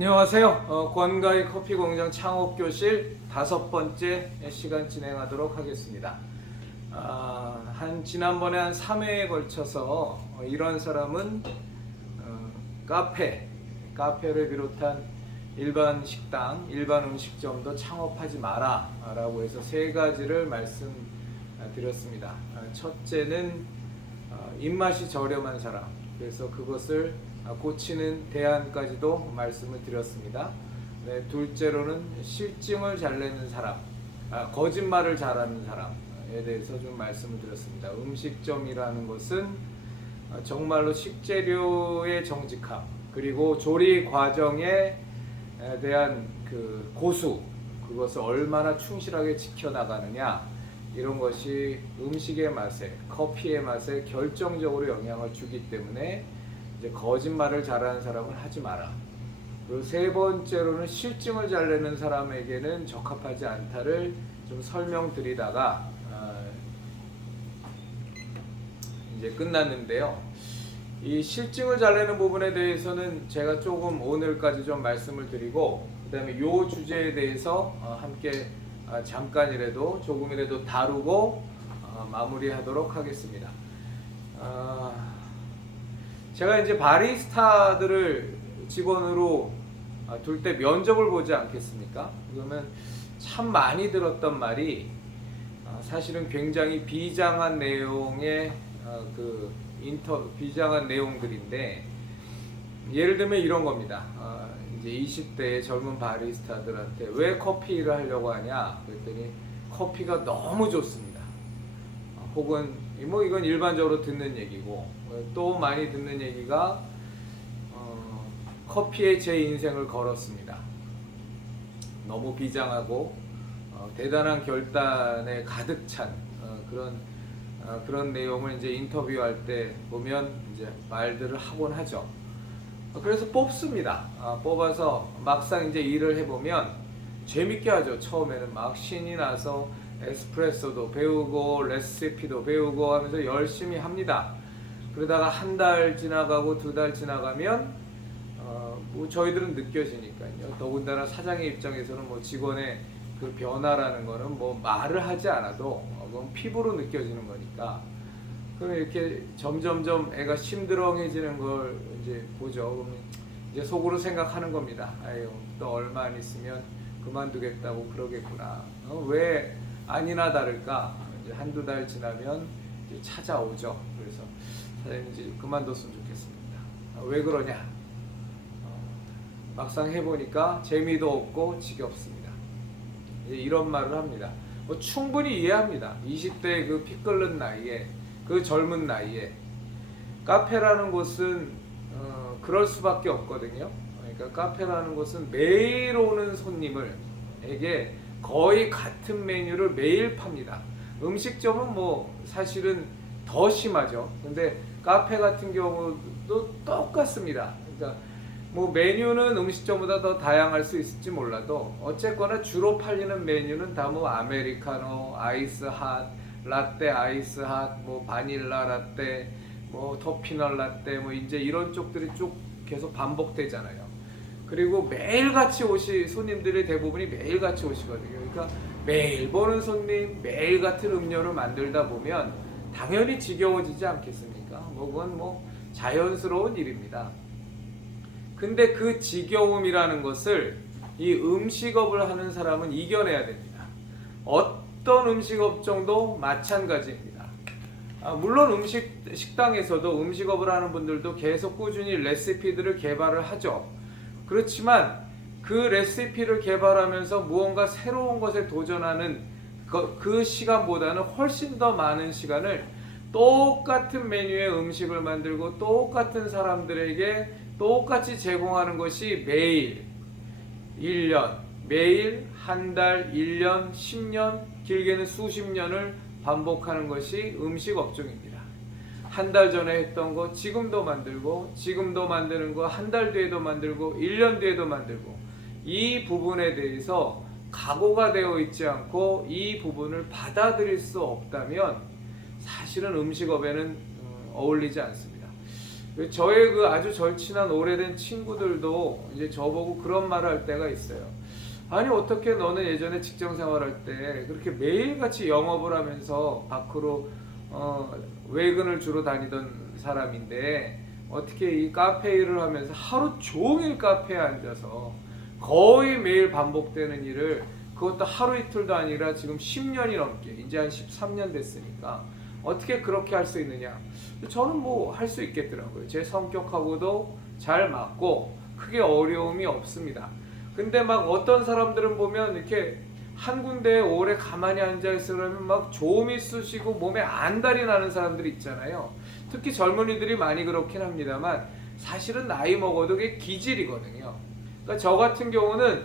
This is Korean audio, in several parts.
안녕하세요. 권가희 커피공장 창업교실 5번째 시간 진행하도록 하겠습니다. 지난번에 한 3회에 걸쳐서 이런 사람은 카페를 비롯한 일반 식당, 일반 음식점도 창업하지 마라 라고 해서 3가지를 말씀드렸습니다. 첫째는 입맛이 저렴한 사람, 그래서 그것을 고치는 대안까지도 말씀을 드렸습니다. 네, 둘째로는 실증을 잘 내는 사람, 거짓말을 잘하는 사람에 대해서 좀 말씀을 드렸습니다. 음식점이라는 것은 정말로 식재료의 정직함, 그리고 조리 과정에 대한 그 고수, 그것을 얼마나 충실하게 지켜나가느냐, 이런 것이 음식의 맛에, 커피의 맛에 결정적으로 영향을 주기 때문에 이제 거짓말을 잘하는 사람은 하지 마라. 그리고 3번째로는 실증을 잘 내는 사람에게는 적합하지 않다를 좀 설명드리다가 이제 끝났는데요. 이 실증을 잘 내는 부분에 대해서는 제가 조금 오늘까지 좀 말씀을 드리고, 그 다음에 이 주제에 대해서 함께 잠깐이라도 조금이라도 다루고 마무리하도록 하겠습니다. 제가 이제 바리스타들을 직원으로 둘 때 면접을 보지 않겠습니까? 그러면 참 많이 들었던 말이 사실은 굉장히 비장한 내용의 비장한 내용들인데, 예를 들면 이런 겁니다. 이제 20대의 젊은 바리스타들한테 왜 커피를 하려고 하냐 그랬더니 커피가 너무 좋습니다. 혹은 뭐 이건 일반적으로 듣는 얘기고, 또 많이 듣는 얘기가 커피에 제 인생을 걸었습니다. 너무 비장하고 대단한 결단에 가득 찬 그런 내용을 이제 인터뷰할 때 보면 이제 말들을 하곤 하죠. 그래서 뽑습니다. 뽑아서 막상 이제 일을 해보면 재밌게 하죠. 처음에는 막 신이 나서 에스프레소도 배우고 레시피도 배우고 하면서 열심히 합니다. 그러다가 한 달 지나가고 2달 지나가면 뭐 저희들은 느껴지니까요. 더군다나 사장의 입장에서는 뭐 직원의 그 변화라는 거는 뭐 말을 하지 않아도 그건 피부로 느껴지는 거니까, 그럼 이렇게 점점점 애가 심드렁해지는 걸 이제 보죠. 그러면 이제 속으로 생각하는 겁니다. 아유, 또 얼마 안 있으면 그만두겠다고 그러겠구나. 왜 아니나 다를까 이제 1-2달 지나면 이제 찾아오죠. 그래서 사장님 이제 그만뒀으면 좋겠습니다. 왜 그러냐? 막상 해보니까 재미도 없고 지겹습니다. 이제 이런 말을 합니다. 뭐 충분히 이해합니다. 20대 그 피 끓는 나이에, 그 젊은 나이에 카페라는 곳은 그럴 수밖에 없거든요. 그러니까 카페라는 곳은 매일 오는 손님에게 거의 같은 메뉴를 매일 팝니다. 음식점은 뭐 사실은 더 심하죠. 근데 카페 같은 경우도 똑같습니다. 그러니까 뭐 메뉴는 음식점보다 더 다양할 수 있을지 몰라도 어쨌거나 주로 팔리는 메뉴는 다 뭐 아메리카노, 아이스 핫, 라떼 아이스 핫, 뭐 바닐라 라떼, 뭐 터피널 라떼, 뭐 이제 이런 쪽들이 쭉 계속 반복되잖아요. 그리고 매일같이 손님들이 대부분이 매일같이 오시거든요. 그러니까 매일 보는 손님, 매일 같은 음료를 만들다 보면 당연히 지겨워지지 않겠습니까? 뭐 그건 뭐 자연스러운 일입니다. 근데 그 지겨움이라는 것을 이 음식업을 하는 사람은 이겨내야 됩니다. 어떤 음식업종도 마찬가지입니다. 물론 식당에서도 음식업을 하는 분들도 계속 꾸준히 레시피들을 개발을 하죠. 그렇지만 그 레시피를 개발하면서 무언가 새로운 것에 도전하는 그 시간보다는 훨씬 더 많은 시간을 똑같은 메뉴의 음식을 만들고 똑같은 사람들에게 똑같이 제공하는 것이 매일 1년, 매일 한 달, 1년, 10년, 길게는 수십 년을 반복하는 것이 음식 업종입니다. 한 달 전에 했던 거 지금도 만들고, 지금도 만드는 거 한 달 뒤에도 만들고, 1년 뒤에도 만들고, 이 부분에 대해서 각오가 되어 있지 않고 이 부분을 받아들일 수 없다면 사실은 음식업에는 어울리지 않습니다. 저의 그 아주 절친한 오래된 친구들도 이제 저보고 그런 말을 할 때가 있어요. 아니 어떻게 너는 예전에 직장 생활할 때 그렇게 매일같이 영업을 하면서 밖으로 외근을 주로 다니던 사람인데 어떻게 이 카페 일을 하면서 하루 종일 카페에 앉아서 거의 매일 반복되는 일을, 그것도 하루 이틀도 아니라 지금 10년이 넘게, 이제 한 13년 됐으니까 어떻게 그렇게 할 수 있느냐. 저는 뭐 할 수 있겠더라고요. 제 성격하고도 잘 맞고 크게 어려움이 없습니다. 근데 막 어떤 사람들은 보면 이렇게 한 군데에 오래 가만히 앉아 있으려면 막 조미 쑤시고 몸에 안달이 나는 사람들이 있잖아요. 특히 젊은이들이 많이 그렇긴 합니다만 사실은 나이 먹어도 그게 기질이거든요. 그러니까 저 같은 경우는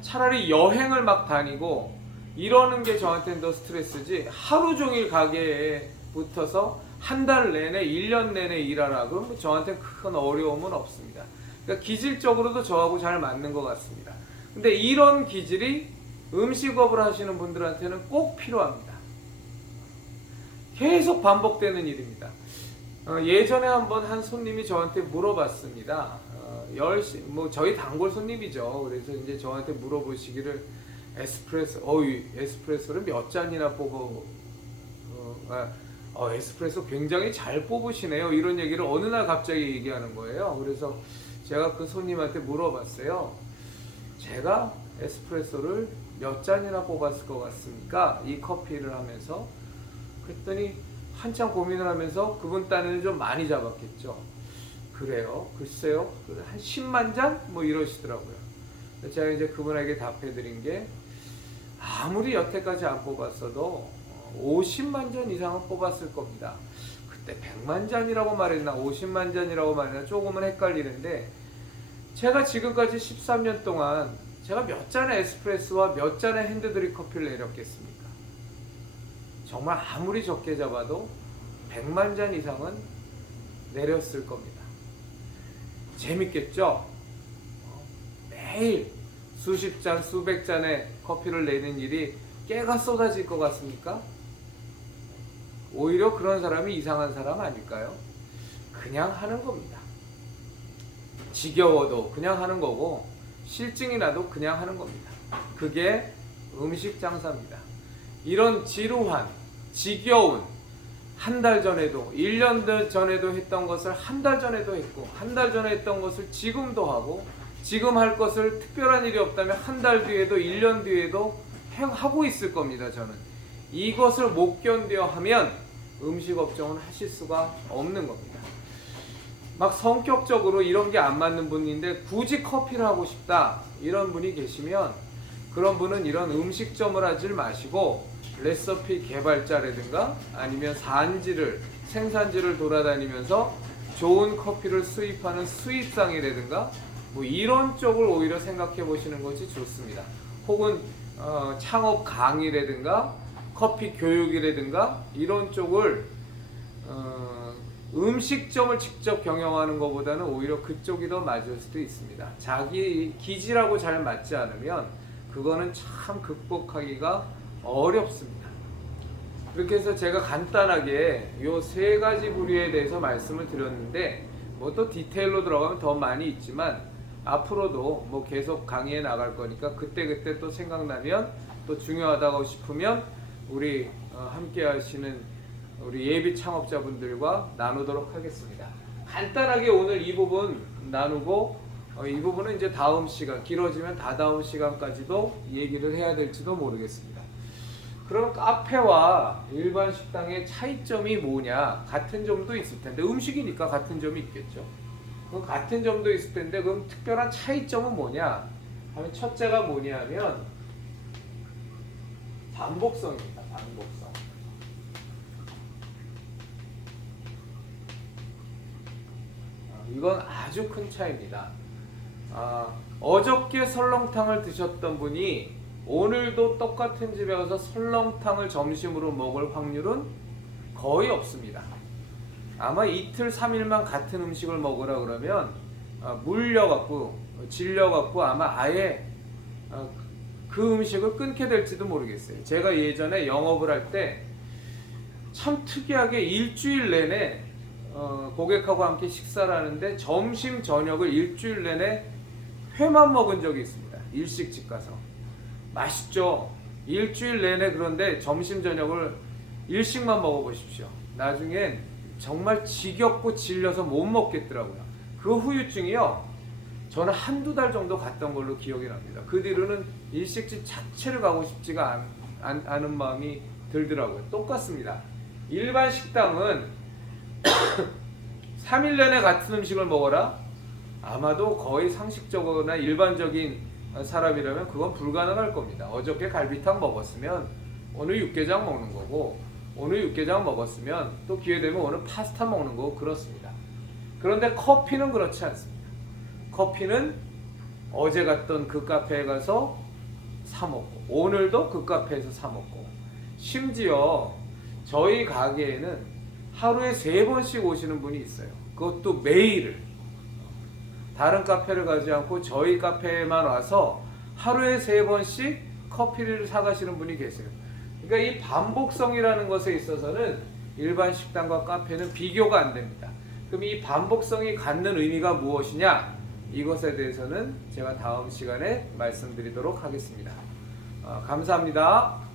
차라리 여행을 막 다니고 이러는 게 저한테는 더 스트레스지, 하루 종일 가게에 붙어서 한 달 내내 1년 내내 일하라 그러면 저한테는 큰 어려움은 없습니다. 그러니까 기질적으로도 저하고 잘 맞는 것 같습니다. 근데 이런 기질이 음식업을 하시는 분들한테는 꼭 필요합니다. 계속 반복되는 일입니다. 예전에 한번 한 손님이 저한테 물어봤습니다. 뭐 저희 단골 손님이죠. 그래서 이제 저한테 물어보시기를 에스프레소를 몇 잔이나 에스프레소 굉장히 잘 뽑으시네요. 이런 얘기를 어느 날 갑자기 얘기하는 거예요. 그래서 제가 그 손님한테 물어봤어요. 제가 에스프레소를 몇 잔이나 뽑았을 것 같습니까? 이 커피를 하면서. 그랬더니 한참 고민을 하면서 그분 딴에는 좀 많이 잡았겠죠. 그래요? 글쎄요. 한 10만 잔? 뭐 이러시더라고요. 제가 이제 그분에게 답해드린 게 아무리 여태까지 안 뽑았어도 50만 잔 이상은 뽑았을 겁니다. 그때 100만 잔이라고 말했나 50만 잔이라고 말했나 조금은 헷갈리는데, 제가 지금까지 13년 동안 제가 몇 잔의 에스프레소와 몇 잔의 핸드드립 커피를 내렸겠습니까? 정말 아무리 적게 잡아도 100만 잔 이상은 내렸을 겁니다. 재밌겠죠? 매일 수십 잔, 수백 잔의 커피를 내는 일이 깨가 쏟아질 것 같습니까? 오히려 그런 사람이 이상한 사람 아닐까요? 그냥 하는 겁니다. 지겨워도 그냥 하는 거고 실증이 나도 그냥 하는 겁니다. 그게 음식 장사입니다. 이런 지루한, 지겨운, 한 달 전에도 1년 전에도 했던 것을 한 달 전에도 했고 한 달 전에 했던 것을 지금도 하고 지금 할 것을 특별한 일이 없다면 한 달 뒤에도 1년 뒤에도 하고 있을 겁니다. 저는 이것을 못 견뎌 하면 음식 업종은 하실 수가 없는 겁니다. 막 성격적으로 이런 게 안 맞는 분인데 굳이 커피를 하고 싶다 이런 분이 계시면 그런 분은 이런 음식점을 하지 마시고 레시피 개발자라든가 아니면 생산지를 돌아다니면서 좋은 커피를 수입하는 수입상이라든가 뭐 이런 쪽을 오히려 생각해 보시는 것이 좋습니다. 혹은 창업 강의라든가 커피 교육이라든가 이런 쪽을 음식점을 직접 경영하는 것보다는 오히려 그쪽이 더 맞을 수도 있습니다. 자기 기질하고 잘 맞지 않으면 그거는 참 극복하기가 어렵습니다. 그렇게 해서 제가 간단하게 요 세 가지 부류에 대해서 말씀을 드렸는데 뭐 또 디테일로 들어가면 더 많이 있지만 앞으로도 뭐 계속 강의해 나갈 거니까 그때그때 또 생각나면 또 중요하다고 싶으면 우리 함께 하시는 우리 예비 창업자분들과 나누도록 하겠습니다. 간단하게 오늘 이 부분 나누고 이 부분은 이제 다음 시간, 길어지면 다다음 시간까지도 얘기를 해야 될지도 모르겠습니다. 그럼 카페와 일반 식당의 차이점이 뭐냐? 같은 점도 있을 텐데 음식이니까 같은 점이 있겠죠. 그럼 같은 점도 있을 텐데 그럼 특별한 차이점은 뭐냐? 하면 첫째가 뭐냐면 반복성입니다. 반복성. 이건 아주 큰 차이입니다. 어저께 설렁탕을 드셨던 분이 오늘도 똑같은 집에 가서 설렁탕을 점심으로 먹을 확률은 거의 없습니다. 아마 이틀 3일만 같은 음식을 먹으라 그러면 물려갖고 질려갖고 아마 아예 그 음식을 끊게 될지도 모르겠어요. 제가 예전에 영업을 할 때 참 특이하게 일주일 내내 고객하고 함께 식사를 하는데 점심 저녁을 일주일 내내 회만 먹은 적이 있습니다. 일식집 가서 맛있죠. 일주일 내내. 그런데 점심 저녁을 일식만 먹어보십시오. 나중엔 정말 지겹고 질려서 못 먹겠더라고요. 그 후유증이요, 저는 한두 달 정도 갔던 걸로 기억이 납니다. 그 뒤로는 일식집 자체를 가고 싶지가 않은 마음이 들더라고요. 똑같습니다. 일반 식당은 3일 내내 같은 음식을 먹어라? 아마도 거의 상식적이거나 일반적인 사람이라면 그건 불가능할 겁니다. 어저께 갈비탕 먹었으면 오늘 육개장 먹는 거고, 오늘 육개장 먹었으면 또 기회되면 오늘 파스타 먹는 거고, 그렇습니다. 그런데 커피는 그렇지 않습니다. 커피는 어제 갔던 그 카페에 가서 사 먹고, 오늘도 그 카페에서 사 먹고, 심지어 저희 가게에는 하루에 3번씩 오시는 분이 있어요. 그것도 매일을. 다른 카페를 가지 않고 저희 카페에만 와서 하루에 3번씩 커피를 사가시는 분이 계세요. 그러니까 이 반복성이라는 것에 있어서는 일반 식당과 카페는 비교가 안 됩니다. 그럼 이 반복성이 갖는 의미가 무엇이냐? 이것에 대해서는 제가 다음 시간에 말씀드리도록 하겠습니다. 감사합니다.